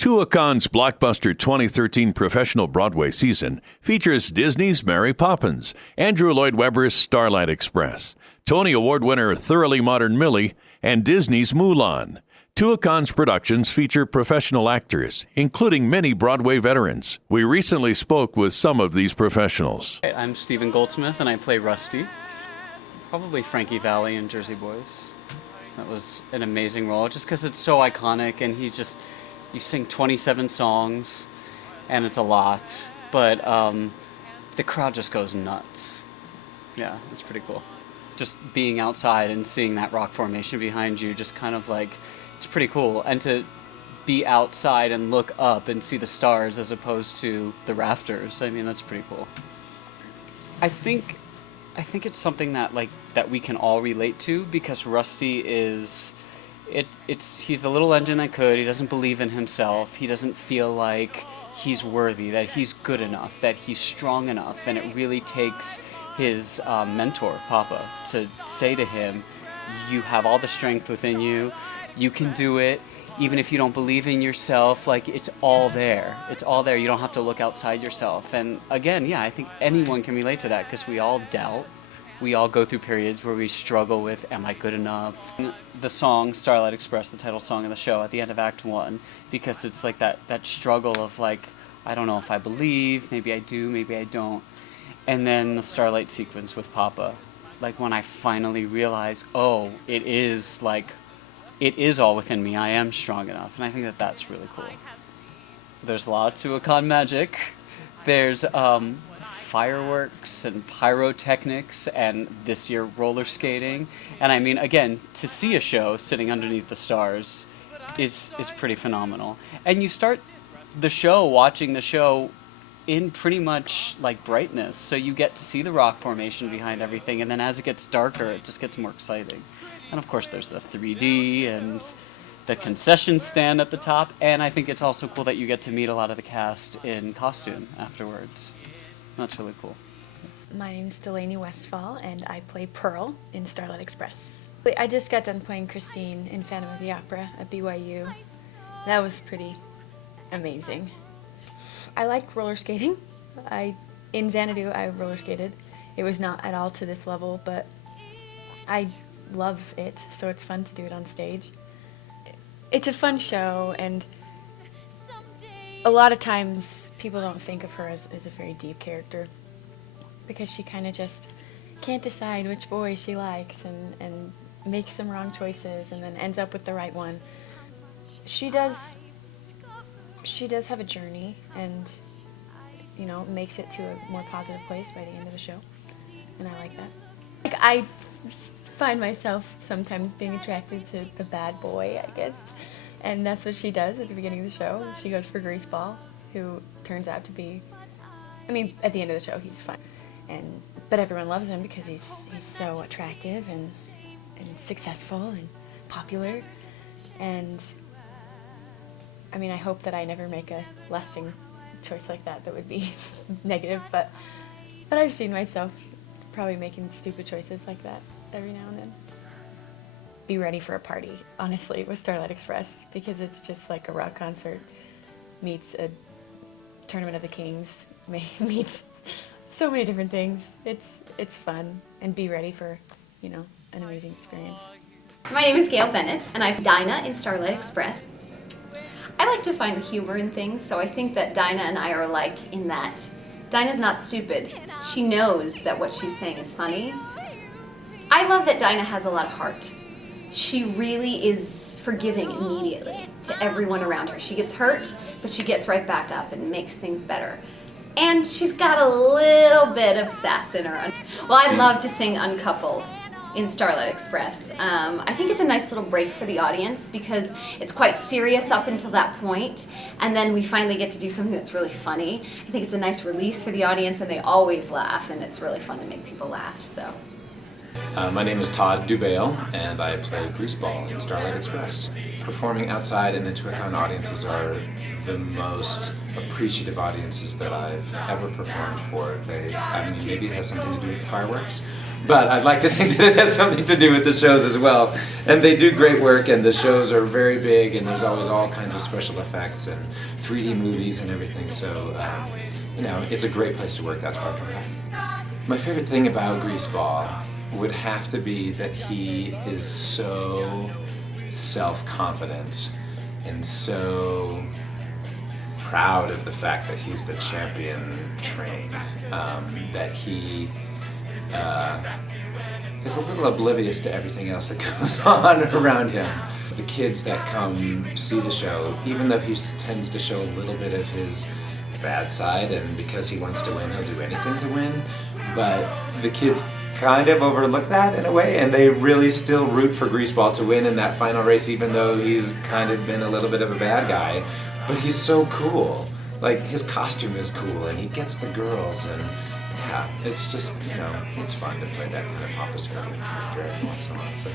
Tuacahn's blockbuster 2013 professional Broadway season features Disney's Mary Poppins, Andrew Lloyd Webber's Starlight Express, Tony Award winner Thoroughly Modern Millie, and Disney's Mulan. Tuacahn's productions feature professional actors, including many Broadway veterans. We recently spoke with some of these professionals. I'm Stephen Goldsmith, and I play Rusty. Probably Frankie Valli in Jersey Boys. That was an amazing role, just because it's so iconic, and you sing 27 songs, and it's a lot, but the crowd just goes nuts. Yeah, it's pretty cool. Just being outside and seeing that rock formation behind you, just kind of like, it's pretty cool. And to be outside and look up and see the stars as opposed to the rafters, I mean, that's pretty cool. I think it's something that we can all relate to, because Rusty is... He's the little engine that could. He doesn't believe in himself. He doesn't feel like he's worthy, that he's good enough, that he's strong enough. And it really takes his mentor, Papa, to say to him, you have all the strength within you. You can do it. Even if you don't believe in yourself, like, it's all there. It's all there. You don't have to look outside yourself. And again, yeah, I think anyone can relate to that, because we all doubt. We all go through periods where we struggle with, am I good enough? The song, Starlight Express, the title song of the show, at the end of Act 1, because it's like that struggle of like, I don't know if I believe, maybe I do, maybe I don't. And then the Starlight sequence with Papa, like when I finally realize, oh, it is all within me, I am strong enough. And I think that's really cool. There's a lot of Tuacahn magic. There's fireworks and pyrotechnics, and this year roller skating. And I mean, again, to see a show sitting underneath the stars is pretty phenomenal. And you start watching the show in pretty much like brightness, so you get to see the rock formation behind everything, and then as it gets darker, it just gets more exciting. And of course there's the 3D and the concession stand at the top, and I think it's also cool that you get to meet a lot of the cast in costume afterwards. That's really cool. My name's Delaney Westfall, and I play Pearl in Starlight Express. I just got done playing Christine in Phantom of the Opera at BYU. That was pretty amazing. I like roller skating. In Xanadu, I roller skated. It was not at all to this level, but I love it, so it's fun to do it on stage. It's a fun show, and a lot of times people don't think of her as a very deep character, because she kind of just can't decide which boy she likes and makes some wrong choices and then ends up with the right one. She does have a journey, and makes it to a more positive place by the end of the show, and I like that. Like, I find myself sometimes being attracted to the bad boy, I guess. And that's what she does at the beginning of the show. She goes for Greaseball, who turns out to be, at the end of the show, he's fun. But everyone loves him because he's so attractive and successful and popular. And, I hope that I never make a lasting choice like that would be negative, but I've seen myself probably making stupid choices like that every now and then. Be ready for a party, honestly, with Starlight Express, because it's just like a rock concert meets a Tournament of the Kings, meets so many different things. It's fun, and be ready for, an amazing experience. My name is Gail Bennett, and I'm Dinah in Starlight Express. I like to find the humor in things, so I think that Dinah and I are alike in that Dinah's not stupid. She knows that what she's saying is funny. I love that Dinah has a lot of heart. She really is forgiving immediately to everyone around her. She gets hurt, but she gets right back up and makes things better. And she's got a little bit of sass in her. Well, I love to sing Uncoupled in Starlight Express. I think it's a nice little break for the audience, because it's quite serious up until that point, and then we finally get to do something that's really funny. I think it's a nice release for the audience, and they always laugh, and it's really fun to make people laugh, so My name is Todd Dobrik, and I play Greaseball in Starlight Express. Performing outside in the Tuacahn audiences are the most appreciative audiences that I've ever performed for. I mean, maybe it has something to do with the fireworks, but I'd like to think that it has something to do with the shows as well. And they do great work, and the shows are very big, and there's always all kinds of special effects and 3D movies and everything. So, it's a great place to work. That's why I come back. My favorite thing about Greaseball would have to be that he is so self-confident and so proud of the fact that he's the champion train, that he is a little oblivious to everything else that goes on around him. The kids that come see the show, even though he tends to show a little bit of his bad side, and because he wants to win, he'll do anything to win, but the kids kind of overlook that in a way, and they really still root for Greaseball to win in that final race, even though he's kind of been a little bit of a bad guy. But he's so cool. Like, his costume is cool, and he gets the girls, and yeah, it's just, it's fun to play that kind of Papa Squirrel character every once in a while. So.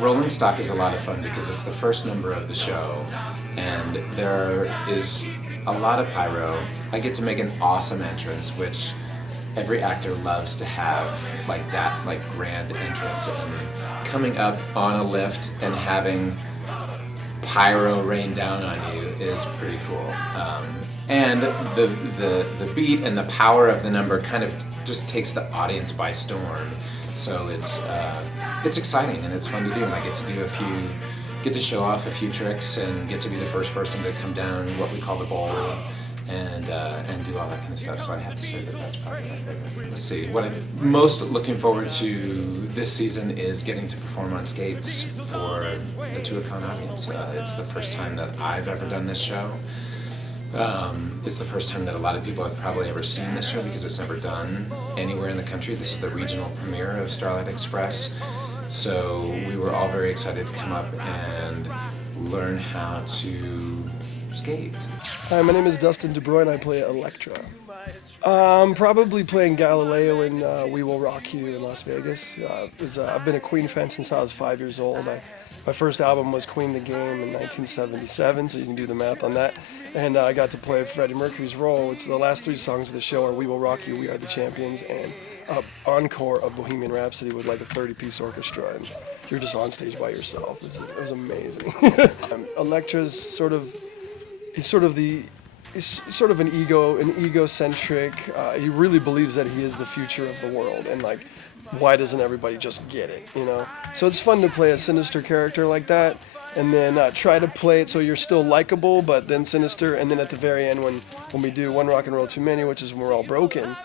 Rolling Stock is a lot of fun because it's the first number of the show, and there is a lot of pyro. I get to make an awesome entrance, which every actor loves to have, that grand entrance, and coming up on a lift and having pyro rain down on you is pretty cool. And the beat and the power of the number kind of just takes the audience by storm. So it's exciting and it's fun to do, and I get to show off a few tricks and get to be the first person to come down what we call the bowl and do all that kind of stuff. So I have to say that that's probably my favorite. Let's see, what I'm most looking forward to this season is getting to perform on skates for the Tuacahn audience. It's the first time that I've ever done this show. It's the first time that a lot of people have probably ever seen this show because it's never done anywhere in the country. This is the regional premiere of Starlight Express. So we were all very excited to come up and learn how to skate. Hi, my name is Dustin Dobrik, and I play Elektra. I'm probably playing Galileo in We Will Rock You in Las Vegas. I've been a Queen fan since I was 5 years old. My first album was Queen the Game in 1977, so you can do the math on that. And I got to play Freddie Mercury's role, which the last 3 songs of the show are We Will Rock You, We Are the Champions, and an encore of Bohemian Rhapsody with a 30-piece orchestra, and you're just on stage by yourself. It was amazing. Elektra's sort of an egocentric. He really believes that he is the future of the world, and why doesn't everybody just get it, So it's fun to play a sinister character like that, and then try to play it so you're still likable, but then sinister, and then at the very end when we do One Rock and Roll Too Many, which is when we're all broken,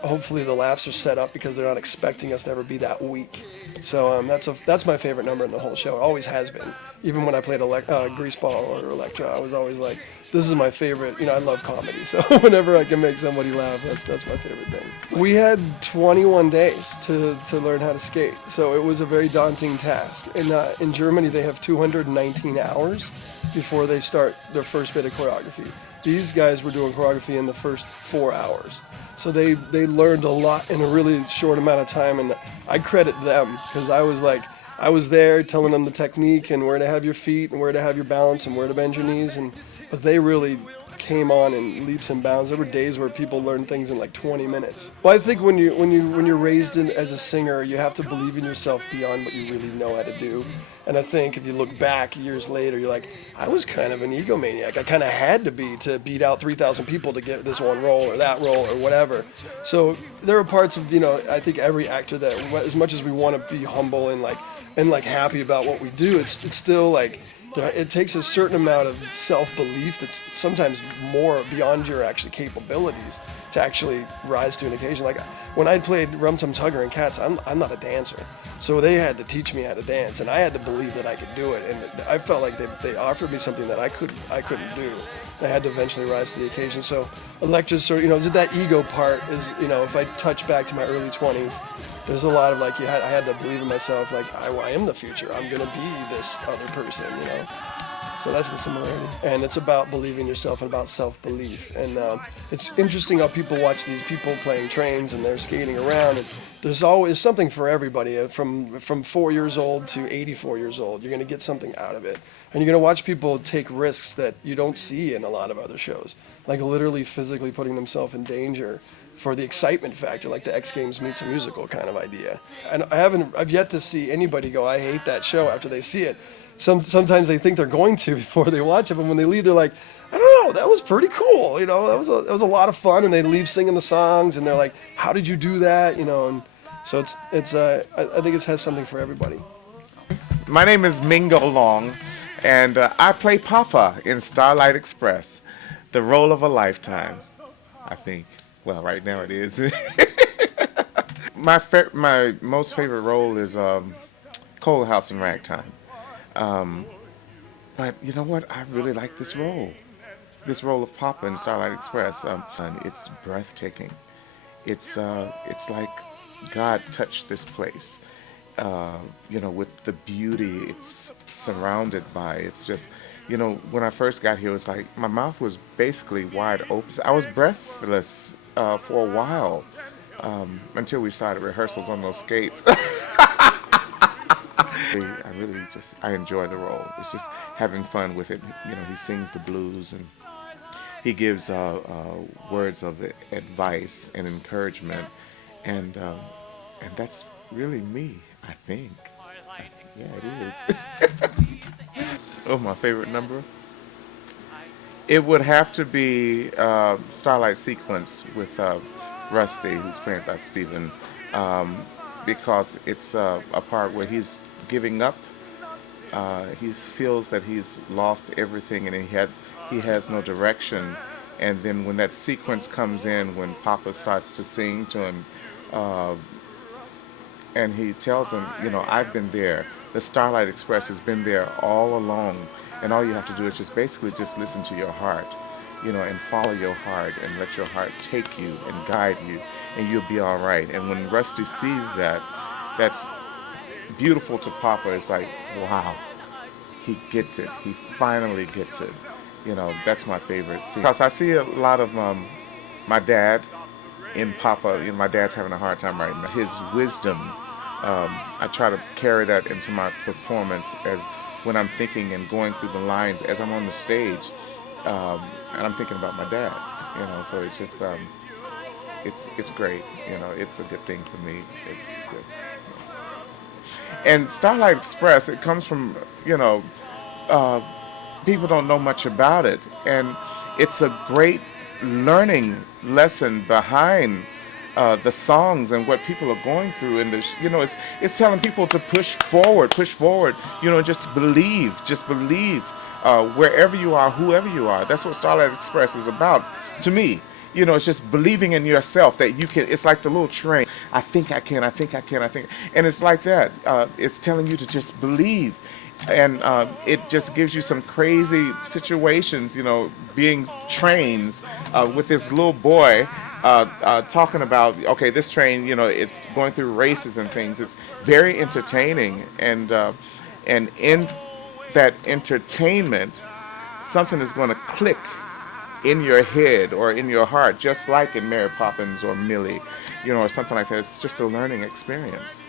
hopefully the laughs are set up because they're not expecting us to ever be that weak. So that's my favorite number in the whole show. It always has been. Even when I played Greaseball or Elektra, I was always like, this is my favorite. I love comedy, so whenever I can make somebody laugh, that's my favorite thing. We had 21 days to learn how to skate, so it was a very daunting task. In Germany, they have 219 hours before they start their first bit of choreography. These guys were doing choreography in the first 4 hours. So they learned a lot in a really short amount of time, and I credit them because I was there telling them the technique and where to have your feet and where to have your balance and where to bend your knees, but they really came on in leaps and bounds. There were days where people learned things in 20 minutes. Well, I think when you're raised as a singer, you have to believe in yourself beyond what you really know how to do. And I think if you look back years later, you're like, I was kind of an egomaniac. I kind of had to be to beat out 3,000 people to get this one role or that role or whatever. So there are parts of, I think every actor that, as much as we want to be humble and happy about what we do, it's still it takes a certain amount of self-belief that's sometimes more beyond your actually capabilities to actually rise to an occasion. When I played Rum Tum Tugger and Cats, I'm not a dancer. So they had to teach me how to dance, and I had to believe that I could do it. And I felt like they offered me something that I couldn't do. I had to eventually rise to the occasion. So Elektra's sort of, that ego part is, if I touch back to my early 20s, there's a lot of I had to believe in myself, I am the future. I'm gonna be this other person, So that's the similarity. And it's about believing yourself and about self-belief. And it's interesting how people watch these people playing trains and they're skating around. And there's always something for everybody. From 4 years old to 84 years old, you're going to get something out of it. And you're going to watch people take risks that you don't see in a lot of other shows. Like literally physically putting themselves in danger for the excitement factor, like the X Games meets a musical kind of idea. And I've yet to see anybody go, I hate that show after they see it. Sometimes they think they're going to before they watch it, but when they leave, they're like, I don't know, that was pretty cool. You know, that was a lot of fun, and they leave singing the songs, and they're like, how did you do that? You know, and so I think it has something for everybody. My name is Minggo Long, and I play Papa in Starlight Express, the role of a lifetime, I think. Well, right now it is. My most favorite role is Coal House and Ragtime. But you know what? I really like this role of Papa in Starlight Express. And it's breathtaking. It's like God touched this place. You know, with the beauty it's surrounded by. It's just, you know, when I first got here, it was like my mouth was basically wide open. I was breathless for a while until we started rehearsals on those skates. I enjoy the role. It's just having fun with it. You know, he sings the blues and he gives words of advice and encouragement, and that's really me, I think. Yeah, it is. Oh, my favorite number? It would have to be Starlight Sequence with Rusty, who's played by Stephen, because it's a part where he's giving up. He feels that he's lost everything and he has no direction. And then when that sequence comes in, when Papa starts to sing to him, and he tells him, you know, I've been there. The Starlight Express has been there all along. And all you have to do is just basically just listen to your heart, you know, and follow your heart and let your heart take you and guide you, and you'll be all right. And when Rusty sees that, that's beautiful to Papa. It's like, wow, he gets it. He finally gets it. You know, that's my favorite scene. Because I see a lot of my dad in Papa. You know, my dad's having a hard time right now. His wisdom, I try to carry that into my performance as when I'm thinking and going through the lines as I'm on the stage, and I'm thinking about my dad. You know, so it's just it's great. You know, it's a good thing for me. It's good. And Starlight Express, it comes from, you know, people don't know much about it, and it's a great learning lesson behind the songs and what people are going through. And you know, it's telling people to push forward. You know, just believe. Wherever you are, whoever you are. That's what Starlight Express is about to me. You know, it's just believing in yourself that you can. It's like the little train. I think I can. And it's like that. It's telling you to just believe. And it just gives you some crazy situations, you know, being trains with this little boy talking about, okay, this train, you know, it's going through races and things. It's very entertaining. And in that entertainment, something is going to click in your head or in your heart, just like in Mary Poppins or Millie, you know, or something like that. It's just a learning experience.